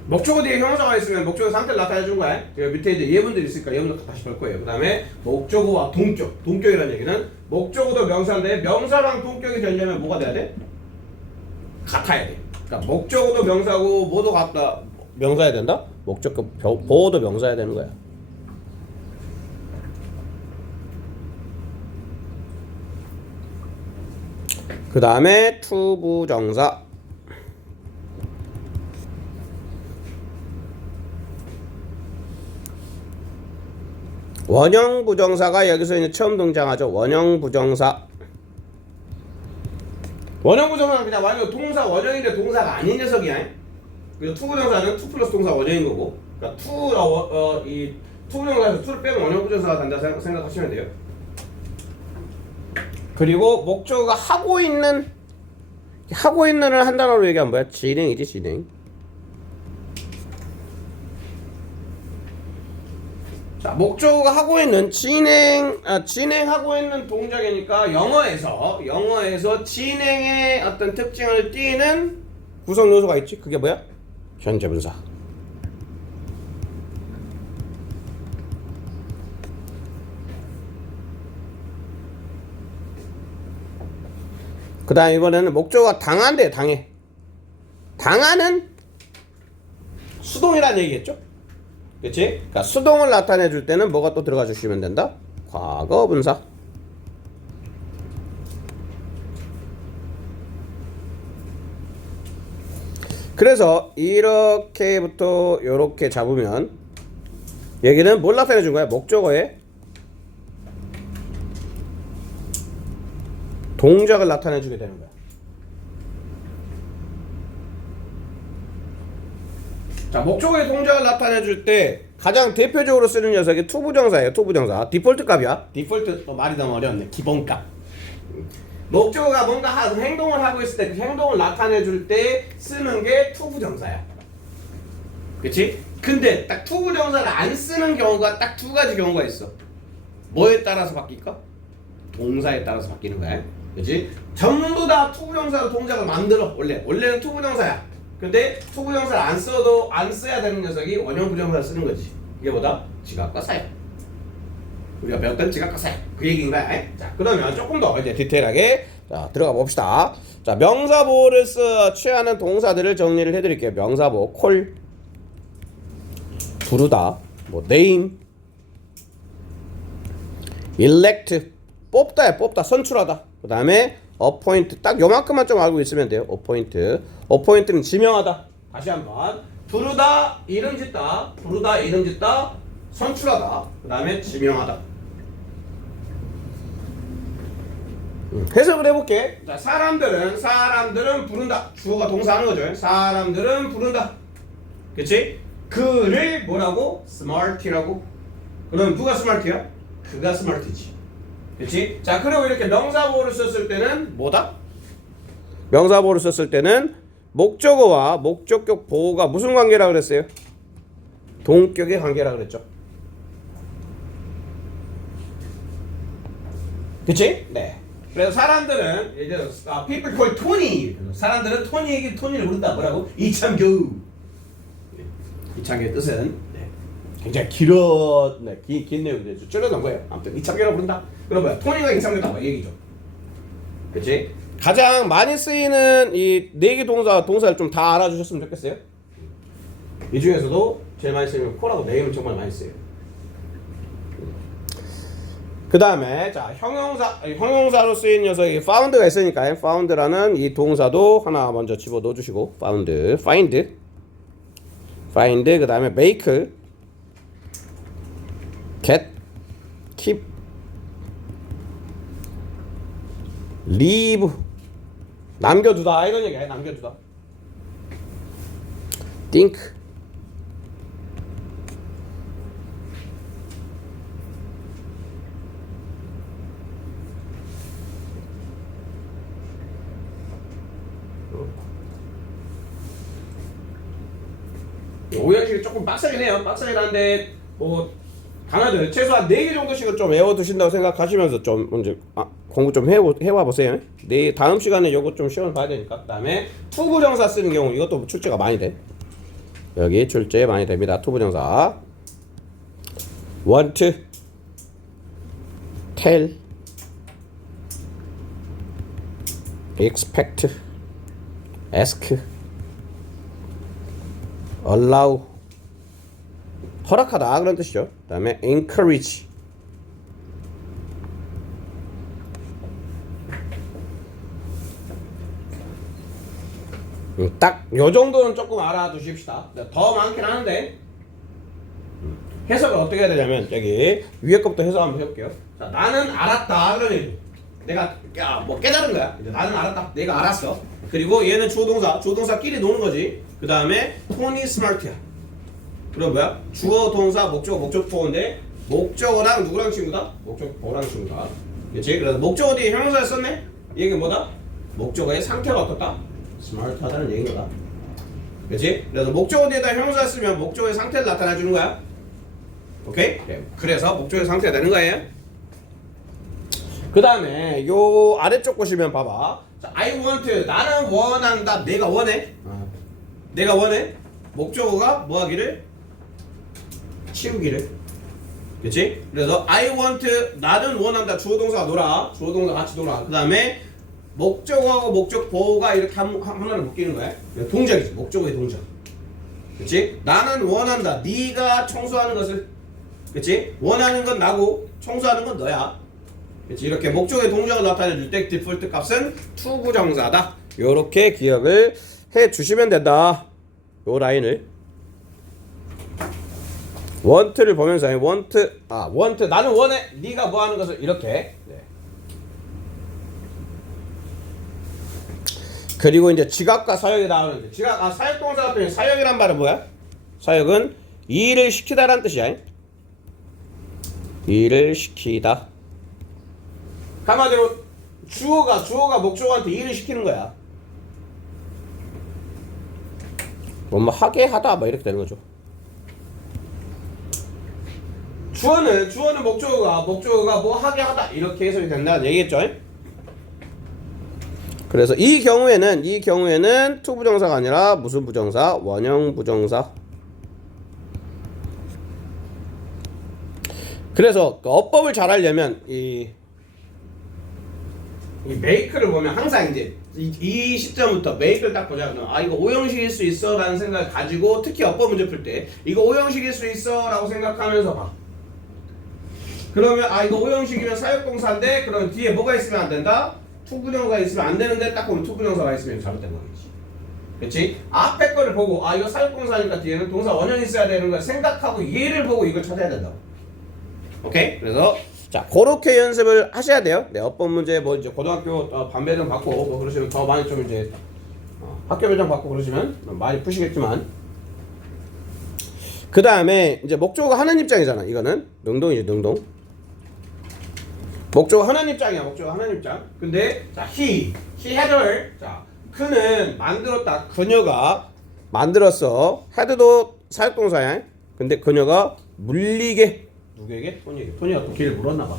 목적어 뒤에 형용사가 있으면 목적어 상태를 나타내주는 거야. 밑에 이제 예문들이 있으니까 예문도 다시 볼 거예요. 그 다음에 목적어와 동격. 동격이라는 얘기는 목적어도 명사인데 명사랑 동격이 되려면 뭐가 돼야 돼? 같아야 돼. 그러니까 목적어도 명사고 모두 같다. 명사야 된다? 목적격 보호도 명사야 되는 거야. 그 다음에 투부정사. 원형 부정사가 여기서 이제 처음 등장하죠. 원형 부정사. 원형 부정사는 그냥 완전 동사 원형인데 동사가 아닌 녀석이야. 그래서 투부정사는 투 플러스 동사 원형인 거고. 그러니까 이 투부정사에서 투를 빼면 원형 부정사가 된다 생각하시면 돼요. 그리고 목적어가 하고 있는을 한 단어로 얘기하면 뭐야? 진행이지, 진행. 자, 목적어가 하고 있는 진행하고 있는 동작이니까 영어에서 진행의 어떤 특징을 띠는 구성 요소가 있지. 그게 뭐야? 현재 분사. 그 다음 이번에는 목적어가 당한대. 당하는 수동이라는 얘기겠죠? 그치? 그러니까 수동을 나타내 줄 때는 뭐가 또 들어가 주시면 된다? 과거 분사. 그래서 이렇게부터 이렇게 잡으면 여기는 뭘 나타내 준 거야? 목적어에 동작을 나타내 주게 되는 거야. 자, 목적어의 동작을 나타내 줄 때 가장 대표적으로 쓰는 녀석이 투부정사예요. 투부정사. 디폴트 값이야. 디폴트 말이 너무 어려웠네. 기본값. 목적어가 뭔가 행동을 하고 있을 때 그 행동을 나타내 줄 때 쓰는 게 투부정사야. 그치? 근데 딱 투부정사를 안 쓰는 경우가 딱 두 가지 경우가 있어. 뭐에 따라서 바뀔까? 동사에 따라서 바뀌는 거야. 그치? 전부 다 투부정사로 동작을 만들어. 원래는 투부정사야. 근데 투부정사를 안 써야 되는 녀석이 원형 부정사를 쓰는 거지. 이게 뭐다? 지각과 사역. 우리가 배웠던 지각과 사역. 그 얘기인 거야. 자, 그러면 조금 더 이제 디테일하게 자, 들어가 봅시다. 자, 명사보호를 취하는 동사들을 정리를 해드릴게요. 명사보호, 콜, 부르다, 뭐 name, elect, 뽑다, 선출하다. 그 다음에 appoint, 딱 요만큼만 좀 알고 있으면 돼요. appoint는 지명하다. 다시 한번 부르다, 이름 짓다, 선출하다. 그 다음에 지명하다. 해석을 해볼게. 자, 사람들은 부른다. 주어가 동사하는 거죠. 사람들은 부른다. 그치? 그를 뭐라고? smart이라고. 그럼 누가 smart이야? 그가 smart이지. 그치? 자, 그리고 이렇게 명사보호를 썼을 때는 뭐다? 명사보호를 썼을 때는 목적어와 목적격 보호가 무슨 관계라 그랬어요? 동격의 관계라 그랬죠. 그치? 네. 그래서 사람들은 예를 들어서 people call Tony. 사람들은 토니에게 토니를 부른다. 뭐라고? 이창규. 이창규의 뜻은 굉장히 긴 내용인데 줄여놓은 거예요. 아무튼 이창규라고 부른다. 그럼 뭐야? 토니가 이창규다. 뭐 얘기죠. 그치? 가장 많이 쓰이는 이 네 개 동사를 좀 다 알아주셨으면 좋겠어요. 이 중에서도 제일 많이 쓰이는 콜하고 name은 정말 많이 쓰여요. 그 다음에 자, 형용사로 쓰인 녀석이 found가 있으니까 found라는 이 동사도 하나 먼저 집어 넣어주시고 find 그 다음에 make, get, keep, leave, 남겨두다 이런 얘기야. 남겨두다. think, 오형식이 조금 빡세긴 해요. 빡세긴 한데 뭐 단어들 최소한 4개 정도씩은 좀 외워두신다고 생각하시면서 좀 먼저 공부 좀 해와 보세요. 다음 시간에 요거 좀 시험을 봐야 되니까. 그 다음에 투부정사 쓰는 경우 이것도 출제가 많이 돼. 여기 출제 많이 됩니다. 투부정사 want, tell, expect, ask, allow, 허락하다 그런 뜻이죠. 그 다음에 encourage, 딱 요 정도는 조금 알아두십시다. 더 많긴 하는데 해석을 어떻게 해야 되냐면 여기 위에 것부터 해석 한번 해볼게요. 자, 나는 알았다 그러면 내가 뭐 깨달은 거야. 이제 나는 알았다. 내가 알았어. 그리고 얘는 주어동사끼리 노는 거지. 그 다음에 토니 스마트야. 그럼 뭐야? 주어, 동사, 목적어, 목적보호인데 목적어랑 누구랑 친구다? 목적보호랑 친구다. 그렇지? 그래서 목적어 뒤에 형용사를 썼네? 이게 뭐다? 목적어의 상태가 어떻다? 스마트하다는 얘기인 거다. 그렇지? 그래서 목적어 뒤에다 형용사를 쓰면 목적어의 상태를 나타내주는 거야. 오케이? 그래서 목적어의 상태가 되는 거예요. 그 다음에 요 아래쪽 보시면 봐봐. 자, I want, 나는 원한다. 내가 원해. 내가 원해. 목적어가 뭐 하기를? 치우기를. 그치? 그래서 I want, 나는 원한다. 주어동사가 놀아. 주어동사 같이 놀아. 그 다음에 목적어하고 목적 보호가 이렇게 하나를 묶이는 거야. 동작이지. 목적어의 동작. 그치? 나는 원한다. 네가 청소하는 것을. 그치? 원하는 건 나고 청소하는 건 너야. 그치? 이렇게 목적의 동작을 나타내줄 때 디폴트 값은 투부정사다. 요렇게 기억을 해 주시면 된다. 요 라인을 want를 보면서 want 나는 원해. 네가 뭐 하는 것을 이렇게. 네. 그리고 이제 지각과 사역이 나오는데 사역동사 같은 경우 사역이란 말은 뭐야? 사역은 일을 시키다라는 뜻이야. 일을 시키다. 한마디로 주어가 목적어한테 일을 시키는 거야. 뭐 하게 하다 뭐 이렇게 되는 거죠. 주어는 목적어가 뭐 하게 하다 이렇게 해석이 된다는 얘기겠죠. 그래서 이 경우에는 to 부정사가 아니라 무슨 부정사? 원형 부정사. 그래서 그 어법을 잘 하려면 이 make를 보면 항상 이제 이 시점부터 make를 딱 보자면 이거 오형식일 수 있어 라는 생각을 가지고 특히 어법 문제 풀 때 이거 오형식일 수 있어 라고 생각하면서 봐. 그러면 이거 오형식이면 사역동사인데 그러면 뒤에 뭐가 있으면 안 된다? 투부정사가 있으면 안 되는데 딱 보면 투부정사가 있으면 잘못된 거겠지. 그렇지? 앞에 거를 보고 이거 사역동사니까 뒤에는 동사 원형이 있어야 되는 걸 생각하고 얘를 보고 이걸 찾아야 된다고. 오케이? 그래서 자 그렇게 연습을 하셔야 돼요. 네, 어법 문제 뭐 이제 고등학교 반배정 받고 뭐 그러시면 더 많이 좀 이제 학교 배정 받고 그러시면 많이 푸시겠지만 그 다음에 이제 목적어가 하는 입장이잖아. 이거는 능동이지 능동. 목적어 하는 입장이야. 목적어 하는 입장. 근데 자 he had her. 자 그는 만들었다. 그녀가 만들었어. had도 사역동사야. 근데 그녀가 물리게 누구에게? 토니에게. 토니가 또 길을 물었나 봐.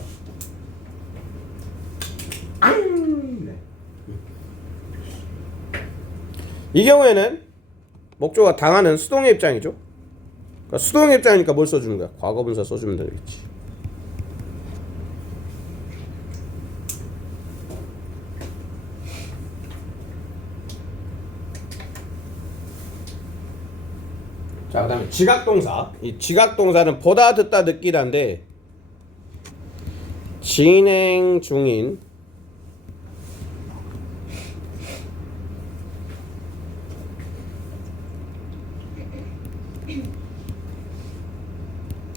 네. 이 경우에는 목적어가 당하는 수동의 입장이죠. 그러니까 수동의 입장이니까 뭘 써주는 거야? 과거분사 써주면 되겠지. 자, 그 다음에 지각동사. 이 지각동사는 보다 듣다 느끼다인데 진행 중인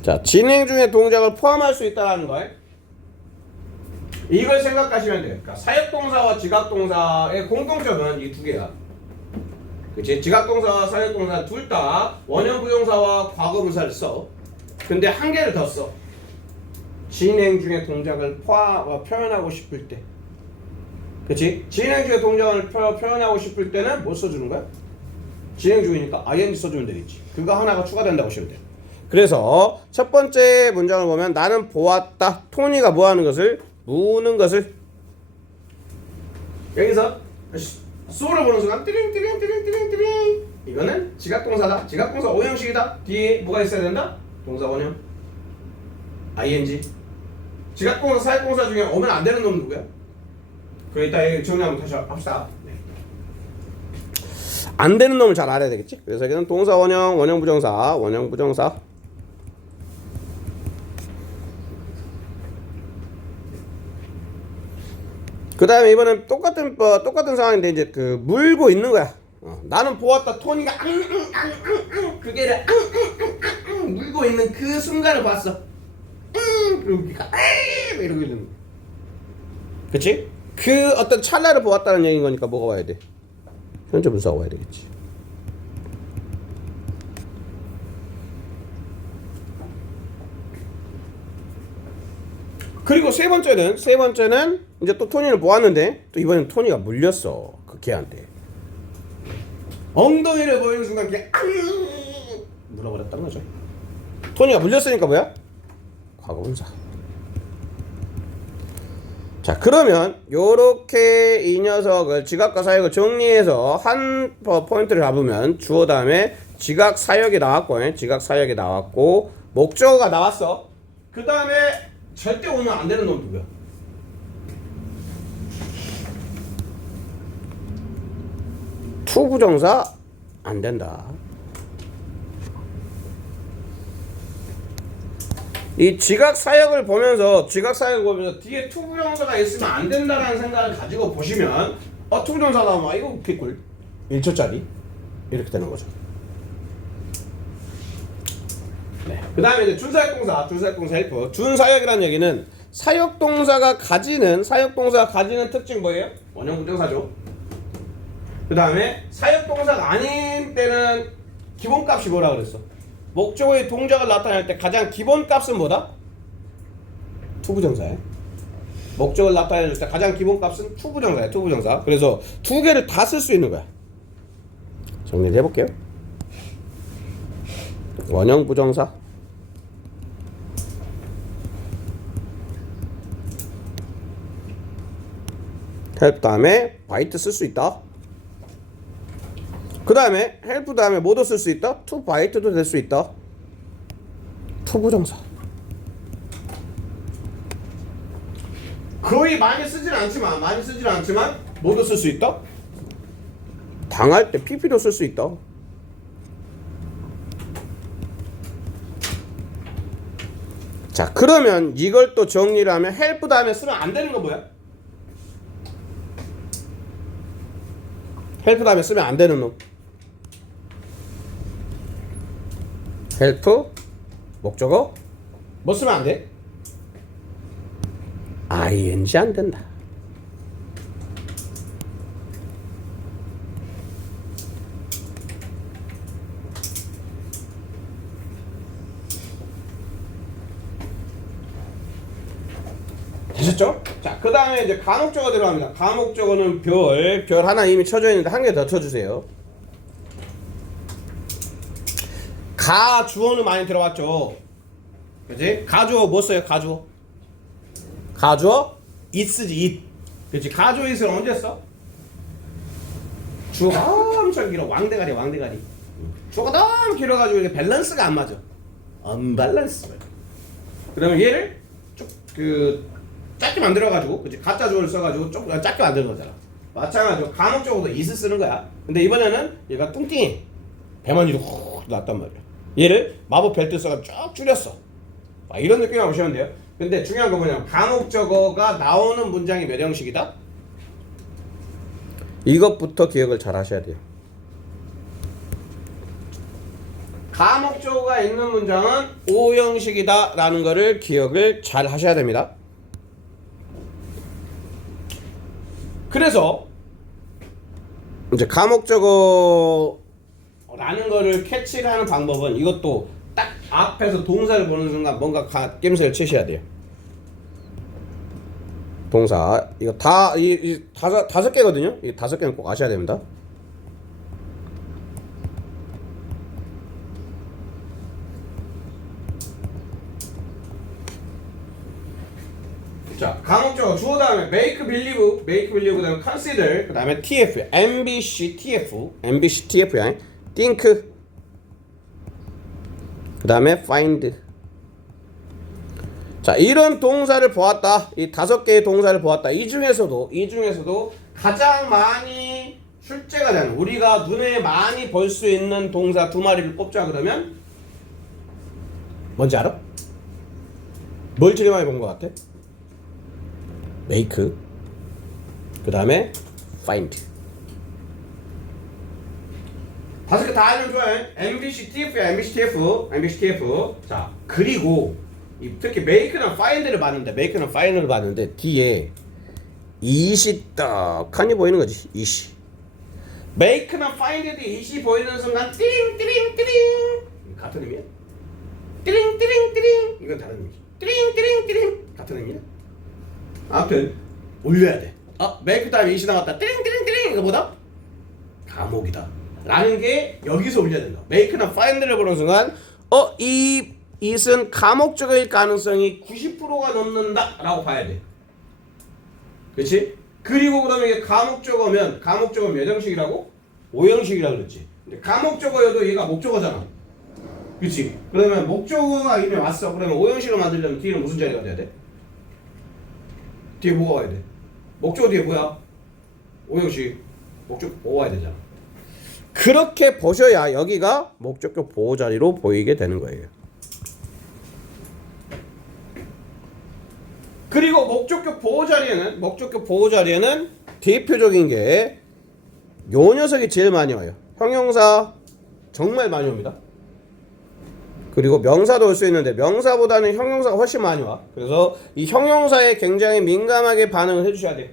자 진행 중의 동작을 포함할 수 있다는 거예요. 이걸 생각하시면 돼요. 그러니까 사역동사와 지각동사의 공통점은 이 두 개야. 그치? 지각동사와 사역동사 둘 다 원형 부정사와 과거분사를 써. 근데 한 개를 더 써. 진행 중의 동작을 표현하고 싶을 때. 그치? 진행 중의 동작을 표현하고 싶을 때는 뭐 써주는 거야? 진행 중이니까 ing 써주면 되겠지. 그거 하나가 추가된다고 보시면 돼요. 그래서 첫 번째 문장을 보면 나는 보았다. 토니가 뭐 하는 것을? 무는 것을. 여기서 소를 보는 순간 띠링 이거는 지각동사다. 지각동사 오형식이다. 뒤에 뭐가 있어야 된다? 동사 원형 ing. 지각동사 사역동사 중에 오면 안 되는 놈은 누구야? 그럼 이따 정리 한번 다시 합시다. 네. 안 되는 놈을 잘 알아야 되겠지. 그래서 여기는 동사 원형, 원형 부정사, 원형 부정사. 그 다음에 이번엔 똑같은 상황인데 이제 그 물고 있는 거야. 나는 보았다. 토니가 그게를 물고 있는 그 순간을 봤어. 그리고 이러고 있는 거. 그치? 그 어떤 찰나를 보았다는 얘기인 거니까 뭐가 와야 돼? 현재 분사가 와야 되겠지. 그리고 세 번째는 이제 또 토니를 보았는데 또 이번엔 토니가 물렸어. 그 걔한테. 엉덩이를 보이는 순간 걔 물어버렸다는 거죠. 토니가 물렸으니까 뭐야? 과거분사. 자 그러면 요렇게 이 녀석을 지각과 사역을 정리해서 한 포인트를 잡으면 주어 다음에 지각 사역이 나왔고 지각 사역이 나왔고 목적어가 나왔어. 그 다음에 절대 오면 안 되는 놈 누구야? 투부정사 안 된다. 이 지각 사역을 보면서 뒤에 투부정사가 있으면 안 된다라는 생각을 가지고 보시면 투부정사 나오면 이거 개꿀 1초짜리 이렇게 되는 거죠. 네. 그 다음에 이제 준사역동사 헬퍼. 준사역이라는 얘기는 사역동사가 가지는 특징 뭐예요? 원형 부정사죠. 그 다음에 사역동사가 아닌 때는 기본값이 뭐라 그랬어? 목적어의 동작을 나타낼 때 가장 기본 값은 뭐다? 투부정사야. 목적을 나타낼 때 가장 기본 값은 투부정사야. 투부정사. 그래서 두 개를 다 쓸 수 있는 거야. 정리를 해볼게요. 원형 부정사, 헬프 다음에 바이트 쓸 수 있다. 그 다음에 헬프 다음에 뭐도 쓸 수 있다? 투 바이트도 될 수 있다. 투부정사. 거의 많이 쓰진 않지만 뭐도 쓸 수 있다? 당할 때 PP도 쓸 수 있다. 자, 그러면 이걸 또 정리를 하면 헬프 다음에 쓰면 안 되는 거 뭐야? 헬프 다음에 쓰면 안 되는 놈. 헬프 목적어 뭐 쓰면 안 돼? ing 안 된다. 되셨죠? 자, 그 다음에 이제 가목적어 들어갑니다. 가목적어는 별 하나 이미 쳐져 있는데 한 개 더 쳐주세요. 가주어는 많이 들어왔죠. 그치? 가주어 뭐 써요? 가주어 it쓰지 it. 그치? 가주어 it을 언제 써? 주어가 엄청 길어. 왕대가리. 주어가 너무 길어가지고 이게 밸런스가 안 맞아. 언밸런스. 그러면 얘를 쭉 짧게 만들어가지고, 그치? 가짜 주어를 써가지고 좀 짧게 만드는 거잖아. 마찬가지로 가목적어도 it을 쓰는 거야. 근데 이번에는 얘가 뚱띵이 배만이로 훅 났단 말이야. 얘를 마법 벨트 써가지고 쭉 줄였어. 이런 느낌을 보시면 돼요. 근데 중요한 건 뭐냐면 가목적어가 나오는 문장이 몇 형식이다? 이것부터 기억을 잘 하셔야 돼요. 가목적어가 있는 문장은 5형식이다 라는 거를 기억을 잘 하셔야 됩니다. 그래서 이제 가목적어 라는 거를 캐치를 하는 방법은 이것도 딱 앞에서 동사를 보는 순간 뭔가 낌새를 치셔야 돼요. 동사 이거 이 다섯 개거든요. 이 5개는 꼭 아셔야 됩니다. 자, 가목적어 주어 다음에 make believe 그다음에 consider 그다음에 tf MBC TF야. think 그다음에 find. 자, 이런 동사를 보았다. 이 5개의 동사를 보았다. 이 중에서도 가장 많이 출제가 되는 우리가 눈에 많이 볼 수 있는 동사 2마리를 뽑자 그러면 뭔지 알아? 뭘 제일 많이 본 것 같아? make 그 다음에 find. 5개 다 알면 좋아요. MBC TF. 자, 그리고 특히 make나 find를 봤는데 뒤에 it이 떡하니 보이는 거지. it이 make나 find에 it이 보이는 순간 띠링 같은 의미야? 띠링 이건 다른 의미지. 띠링 같은 의미야? 아무튼 올려야 돼. make 다음에 it이 나왔다. 띠링 이거 뭐다? 감옥이다 라는 게 여기서 올려야 된다. make나 find를 보는 순간 이 it은 가목적어일 가능성이 90%가 넘는다 라고 봐야 돼. 그치? 그리고 그러면 이게 가목적어면 가목적어 몇 형식이라고? 5형식이라고 그랬지. 근데 가목적어여도 얘가 목적어잖아. 그치? 그러면 목적어가 이미 왔어. 그러면 5형식으로 만들려면 뒤에는 무슨 자리가 돼야 돼? 뒤에 뭐가 와야 돼? 목적어 뒤에 뭐야? 5형식 목적 보호 와야 되잖아. 그렇게 보셔야 여기가 목적격 보호 자리로 보이게 되는 거예요. 그리고 목적격 보호 자리에는 대표적인 게 요 녀석이 제일 많이 와요. 형용사 정말 많이 옵니다. 그리고 명사도 올 수 있는데 명사보다는 형용사가 훨씬 많이 와. 그래서 이 형용사에 굉장히 민감하게 반응을 해주셔야 돼요.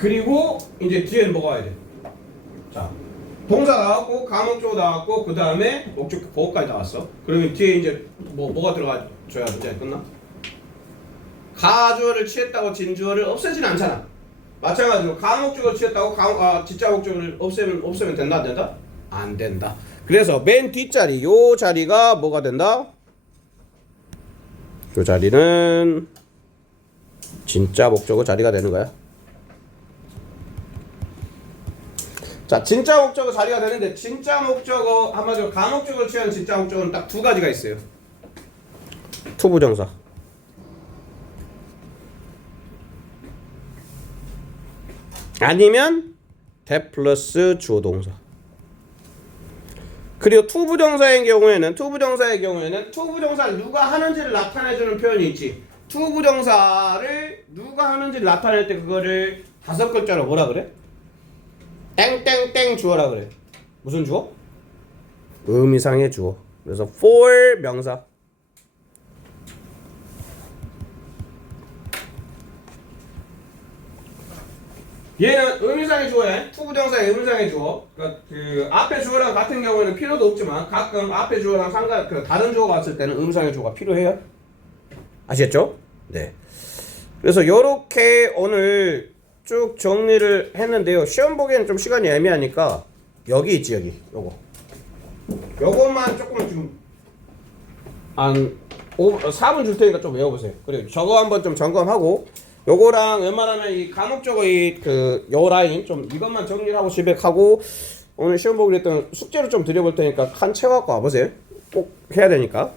그리고 이제 뒤에는 뭐가 와야 돼? 자, 동사 나왔고 가목조 나왔고 그 다음에 목적 보호까지 나왔어. 그러면 뒤에 이제 뭐가 들어가줘야 문제 끝나? 가주어를 취했다고 진주어를 없애지는 않잖아. 마찬가지로 가목적을 취했다고 진짜 목적을 없애면 된다 안 된다? 안 된다. 그래서 맨 뒷자리 요 자리가 뭐가 된다? 요 자리는 진짜 목적어 자리가 되는 거야. 자, 진짜 목적어 자리가 되는데 진짜 목적어 한마디로 가목적을 취한 진짜 목적어는 딱 두 가지가 있어요. 투부정사. 아니면 대 플러스 주어동사. 그리고 투부정사의 경우에는 투부정사를 누가 하는지를 나타내주는 표현이 있지. 투부정사를 누가 하는지를 나타낼 때 그거를 5글자로 뭐라 그래? 땡땡땡 주어라 그래. 무슨 주어? 의미상의 주어. 그래서 for 명사. 얘는 의미상의 주어야. 투부정사의 의미상의 주어. 그러니까 그 앞에 주어랑 같은 경우에는 필요도 없지만 가끔 앞에 주어랑 다른 주어가 왔을 때는 의미상의 주어가 필요해요. 아시겠죠? 네. 그래서 요렇게 오늘 쭉 정리를 했는데요. 시험 보기에는 좀 시간이 애매하니까 여기 있지 여기 요것만 조금 좀 한 4분 줄 테니까 좀 외워보세요. 그리고 저거 한번 좀 점검하고 요거랑 웬만하면 이 과목적으로 요 라인 좀 이것만 정리를 하고 집에 가고 오늘 시험 보기로 했던 숙제로 좀 드려볼 테니까 칸 채워갖고 와보세요. 꼭 해야 되니까.